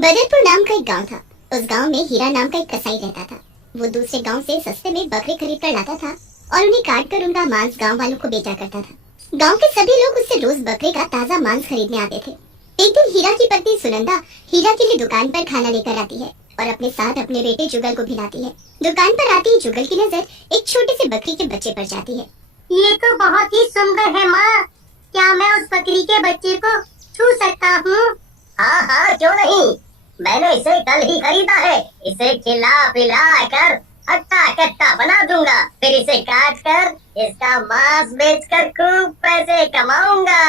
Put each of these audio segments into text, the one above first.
बदरपुर नाम का एक गांव था। उस गांव में हीरा नाम का एक कसाई रहता था। वो दूसरे गांव से सस्ते में बकरे खरीद कर लाता था और उन्हें काट कर उनका मांस गांव वालों को बेचा करता था। गांव के सभी लोग उससे रोज बकरे का ताजा मांस खरीदने आते थे। एक दिन हीरा की पत्नी सुनंदा हीरा के लिए दुकान पर खाना लेकर आती है और अपने साथ अपने बेटे जुगल को भी लाती है। दुकान पर आती ही जुगल की नजर एक छोटे से बकरी के बच्चे पर जाती है। ये तो बहुत ही सुंदर है माँ। क्या मैं उस बकरी के बच्चे को छू सकता हूँ? हाँ हाँ, क्यों नहीं। मैंने इसे कल ही खरीदा है। इसे खिला पिला कर हट्टा कट्टा बना दूंगा, फिर इसे काट कर इसका मांस बेचकर खूब पैसे कमाऊंगा।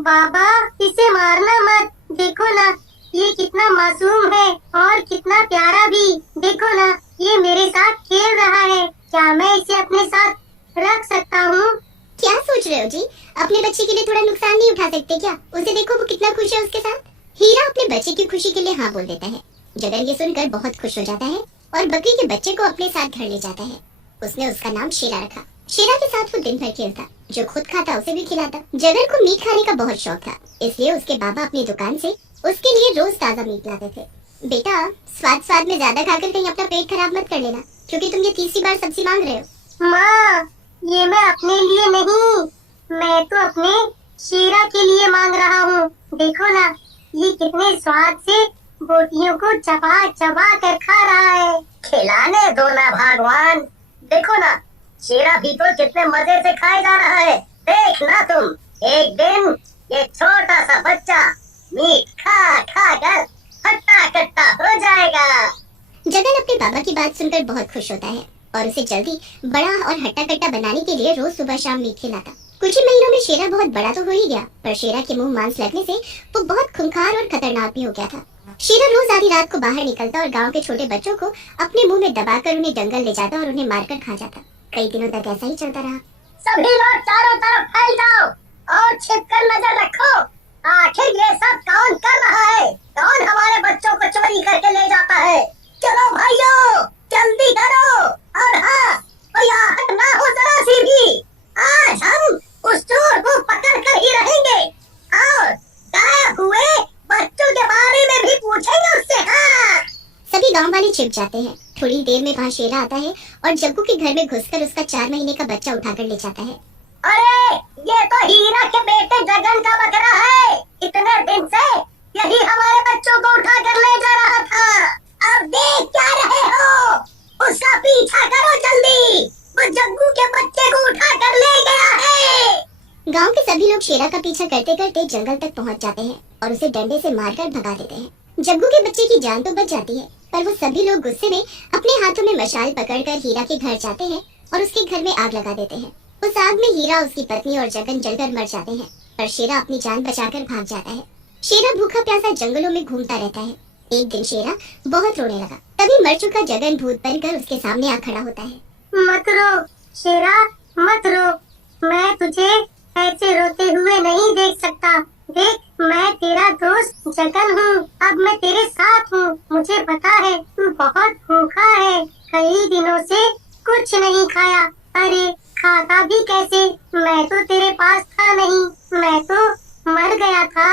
बाबा, इसे मारना मत। देखो ना, ये कितना मासूम है और कितना प्यारा भी। देखो ना, ये मेरे साथ खेल रहा है। क्या मैं इसे अपने साथ रख सकता हूँ? क्या सोच रहे हो जी? अपने बच्चे के लिए थोड़ा नुकसान नहीं उठा सकते क्या? उसे देखो, वो कितना खुश है उसके साथ। हीरा अपने बच्चे की खुशी के लिए हाँ बोल देता है। जगन ये सुनकर बहुत खुश हो जाता है और बकरी के बच्चे को अपने साथ घर ले जाता है। उसने उसका नाम शेरा रखा। शेरा के साथ वो दिन भर खेलता, जो खुद खाता उसे भी खिलाता। जगन को मीट खाने का बहुत शौक था, इसलिए उसके बाबा अपनी दुकान से उसके लिए रोज ताजा मीट लाते थे। बेटा, स्वाद स्वाद में ज्यादा खाकर कहीं अपना पेट खराब मत कर लेना, क्योंकि तुम ये तीसरी बार सब्जी मांग रहे हो। माँ, ये मैं अपने लिए नहीं, मैं तो अपने शेरा के लिए मांग रहा हूँ। देखो ना, ये कितने स्वाद से बोटियों को चबा चबा कर खा रहा है। खिलाने दो ना भगवान। देखो ना, शेरा भी तो कितने मजे से खाए जा रहा है। देख ना तुम, एक दिन ये छोटा सा बच्चा मीट खा खा कर हट्टा कट्टा हो जाएगा। जगन अपने बाबा की बात सुनकर बहुत खुश होता है और उसे जल्दी बड़ा और हट्टा कट्टा बनाने के लिए रोज सुबह शाम मीट खिलाता। कुछ ही महीनों में शेरा बहुत बड़ा तो हो ही गया, पर शेरा के मुंह मांस लगने से वो बहुत खूंखार और खतरनाक भी हो गया था। शेरा रोज आधी रात को बाहर निकलता और गांव के छोटे बच्चों को अपने मुंह में दबाकर उन्हें जंगल ले जाता और उन्हें मारकर खा जाता। कई दिनों तक ऐसा ही चलता रहा। सभी लोग चारों तरफ फैल जाओ और छिपकर नजर रखो। आखिर ये सब कौन कर रहा है? कौन हमारे बच्चों को चोरी करके ले जाता है? चलो भाइयों, जल्दी करो। और हाँ, कोई आहट ना हो जरा सी भी। आज हम उस चोर को पकड़ कर ही रहेंगे और गायब हुए बच्चों के बारे में भी पूछेंगे उससे। हाँ। सभी गांव वाले छिप जाते हैं। थोड़ी देर में वहाँ शेरा आता है और जग्गू के घर में घुसकर उसका 4 महीने का बच्चा उठाकर ले जाता है। अरे, ये तो हीरा के बेटे जगन का बकरा है। इतने दिन से यही हमारे बच्चों को उठा कर ले जा रहा था। अब देख क्या रहे हो? उसका पीछा करो जल्दी। वो जग्गू के बच्चे को उठा कर ले गया है। गांव के सभी लोग शेरा का पीछा करते करते जंगल तक पहुंच जाते हैं और उसे डंडे से मारकर भगा देते हैं। जग्गू के बच्चे की जान तो बच जाती है, पर वो सभी लोग गुस्से में अपने हाथों में मशाल पकड़कर हीरा के घर जाते हैं और उसके घर में आग लगा देते हैं। उस आग में हीरा, उसकी पत्नी और जगन जलकर मर जाते हैं, पर शेरा अपनी जान बचाकर भाग जाता है। शेरा भूखा प्यासा जंगलों में घूमता रहता है। एक दिन शेरा बहुत रोने लगा। तभी मर चुका जगन भूत बनकर उसके सामने आ खड़ा होता है। मत रो शेरा, मत रो। मैं तुझे ऐसे रोते हुए नहीं देख सकता। देख, मैं तेरा दोस्त जगन हूँ। अब मैं तेरे साथ हूँ। मुझे पता है तू बहुत भूखा है, कई दिनों से कुछ नहीं खाया। अरे, खाता भी कैसे? मैं तो तेरे पास था नहीं, मैं तो मर गया था।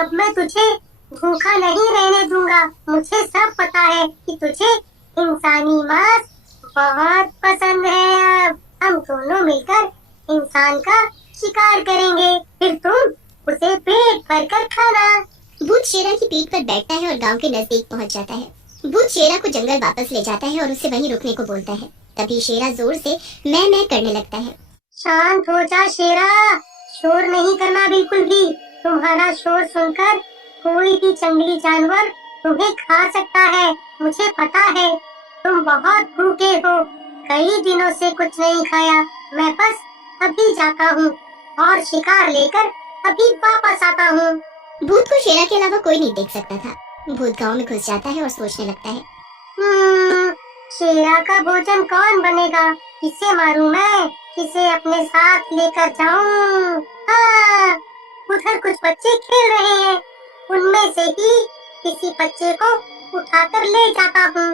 अब मैं तुझे भूखा नहीं रहने दूंगा। मुझे सब पता है कि तुझे इंसानी मांस बहुत पसंद है। अब हम दोनों मिलकर इंसान का शिकार करेंगे, फिर तुम उसे पेट भर कर खाना। भूत शेरा की पीठ पर बैठता है और गांव के नजदीक पहुंच जाता है। भूत शेरा को जंगल वापस ले जाता है और उससे वहीं रुकने को बोलता है। तभी शेरा जोर से मैं करने लगता है। शांत हो जा शेरा, शोर नहीं करना बिल्कुल भी। तुम्हारा शोर सुनकर कोई भी जंगली जानवर तुम्हें खा सकता है। मुझे पता है तुम बहुत भूखे हो, कई दिनों से कुछ नहीं खाया। मैं बस अभी जाता हूँ और शिकार लेकर अभी वापस आता हूँ। भूत को शेरा के अलावा कोई नहीं देख सकता था। भूत गांव में घुस जाता है और सोचने लगता है, शेरा का भोजन कौन बनेगा? किसे मारूं मैं? किसे अपने साथ लेकर जाऊं? हाँ, उधर कुछ बच्चे खेल रहे हैं, उनमें से ही किसी बच्चे को उठाकर ले जाता हूँ।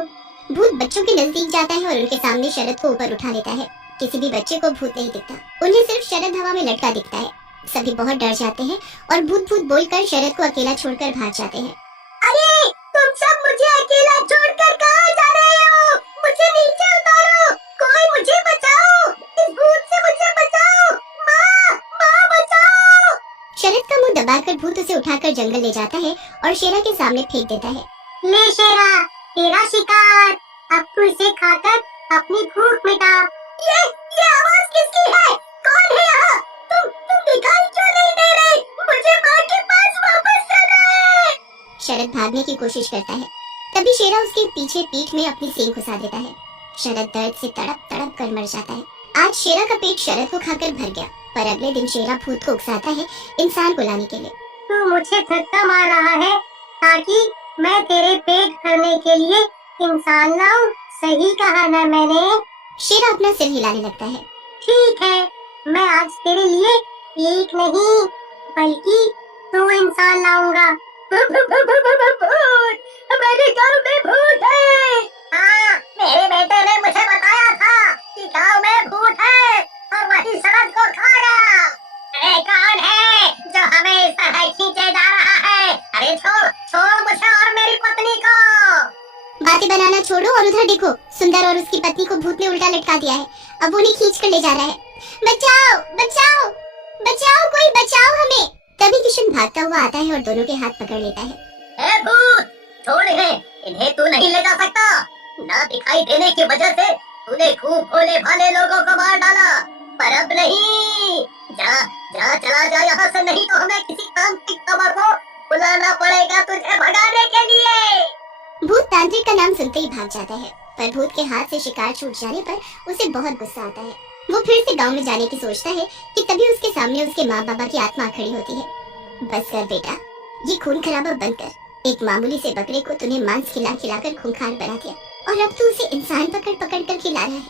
भूत बच्चों के नजदीक जाता है और उनके सामने शरद को ऊपर उठा लेता है। किसी भी बच्चे को भूत नहीं दिखता, उन्हें सिर्फ शरद हवा में लटका दिखता है। सभी बहुत डर जाते हैं और भूत भूत बोलकर शरद को अकेला छोड़कर भाग जाते हैं। अरे, तुम मुझे अकेला छोड़कर कहाँ जा रहे हो? मुझे नीचे उतारो, कोई मुझे बचाओ, इस भूत से मुझे बचाओ, माँ माँ बचाओ। शरद का मुंह दबाकर भूत उसे उठाकर जंगल ले जाता है और शेरा के सामने फेंक देता है। ले शेरा, तेरा शिकार, अब तू इसे खाकर अपनी भूख मिटा। ये आवाज किसकी है? कौन है यहाँ? तुम दिखाई क्यों नहीं दे रहे? मुझे माँ के पास वापस जाना है। शरद भागने की कोशिश करता है, तभी शेरा उसके पीछे पीठ में अपनी सींग घुसा देता है। शरद दर्द से तड़प तड़प कर मर जाता है। आज शेरा का पेट शरद को खाकर भर गया, पर अगले दिन शेरा भूत को उकसाता है इंसान को लाने के लिए। तू मुझे धक्का मार रहा है ताकि मैं तेरे पेट भरने के लिए इंसान लाऊं, सही कहा ना मैंने? शेरा अपना सिर हिलाने लगता है। ठीक है, मैं आज तेरे लिए एक नहीं बल्कि 2 इंसान लाऊंगा। मेरे घर में भूत है। हाँ, मेरे बेटे ने मुझे बताया था कि गांव में भूत है और वही शरद को खा गया। अरे कौन है जो हमें इस तरह खींचे जा रहा है? अरे छोड़ मुझे और मेरी पत्नी को। बातें बनाना छोड़ो और उधर देखो, सुंदर और उसकी पत्नी को भूत ने उल्टा लटका दिया है। अब उन्हें खींच कर ले जा रहा है। बचाओ बचाओ बचाओ, कोई बचाओ हमें। तभी किशन भागता हुआ आता है और दोनों के हाथ पकड़ लेता है। ए भूत, छोड़ इन्हें तू नहीं ले जा सकता। ना दिखाई देने की वजह से तूने खूब भोले भाले लोगों को मार डाला, पर अब नहीं। जा चला जा यहाँ से, नहीं तो हमें किसी तांत्रिक बाबा को बुलाना पड़ेगा तुझे भगाने के लिए। भूत तांत्रिक का नाम सुनते ही भाग जाता है, पर भूत के हाथ से शिकार छूट जाने पर उसे बहुत गुस्सा आता है। वो फिर से गांव में जाने की सोचता है कि तभी उसके सामने उसके माँ बाबा की आत्मा खड़ी होती है। बस कर बेटा, ये खून खराबा बंद कर। एक मामूली से बकरे को तूने मांस खिला खिलाकर खूंखार बना दिया और अब तू उसे इंसान पकड़ पकड़ कर खिला रहा है।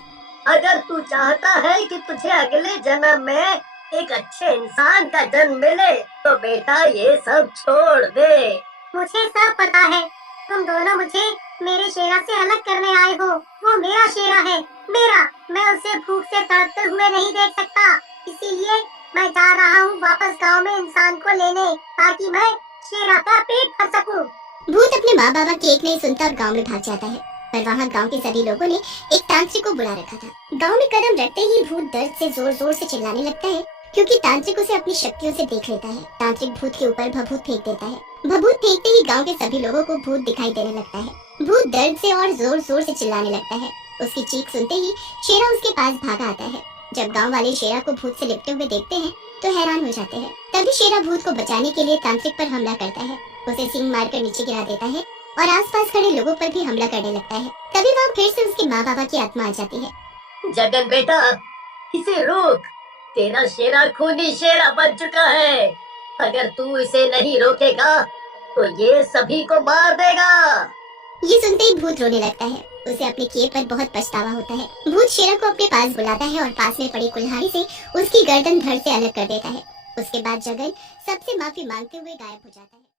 अगर तू चाहता है कि तुझे अगले जन्म में एक अच्छे इंसान का जन्म मिले तो बेटा ये सब छोड़ दे। मुझे सब पता है, तुम दोनों मुझे मेरे शेरा से अलग करने आए हो। वो मेरा शेरा है, मेरा। मैं उसे भूख से तड़पते हुए नहीं देख सकता, इसीलिए मैं जा रहा हूँ वापस गांव में इंसान को लेने, ताकि मैं शेरा का पेट भर सकूं। भूत अपने माँ बाबा की एक नहीं सुनता और गांव में भाग जाता है, पर वहाँ गांव के सभी लोगों ने एक तांत्रिक को बुला रखा था। गांव में कदम रखते ही भूत दर्द से जोर जोर से चिल्लाने लगता है, क्योंकि तांत्रिक उसे अपनी शक्तियों से देख लेता है। तांत्रिक भूत के ऊपर भभूत फेंक देता है। भभूत फेंकते ही गांव के सभी लोगों को भूत दिखाई देने लगता है। भूत दर्द से और जोर जोर से चिल्लाने लगता है। उसकी चीख सुनते ही शेरा उसके पास भागा आता है। जब गांव वाले शेरा को भूत से लिपटे हुए देखते हैं तो हैरान हो जाते हैं। तभी शेरा भूत को बचाने के लिए तांत्रिक पर हमला करता है, उसे सींग मारकर नीचे गिरा देता है और आसपास खड़े लोगों पर भी हमला करने लगता है। तभी वहाँ फिर से उसके माँ बाबा की आत्मा आ जाती है। जगन बेटा, इसे रोक, तेरा शेरा खूनी शेरा बन चुका है। अगर तू इसे नहीं रोकेगा तो ये सभी को मार देगा। ये सुनते ही भूत रोने लगता है। उसे अपने किए पर बहुत पछतावा होता है। भूत शेरा को अपने पास बुलाता है और पास में पड़ी कुल्हाड़ी से उसकी गर्दन धड़ से अलग कर देता है। उसके बाद जगन सबसे माफी मांगते हुए गायब हो जाता है।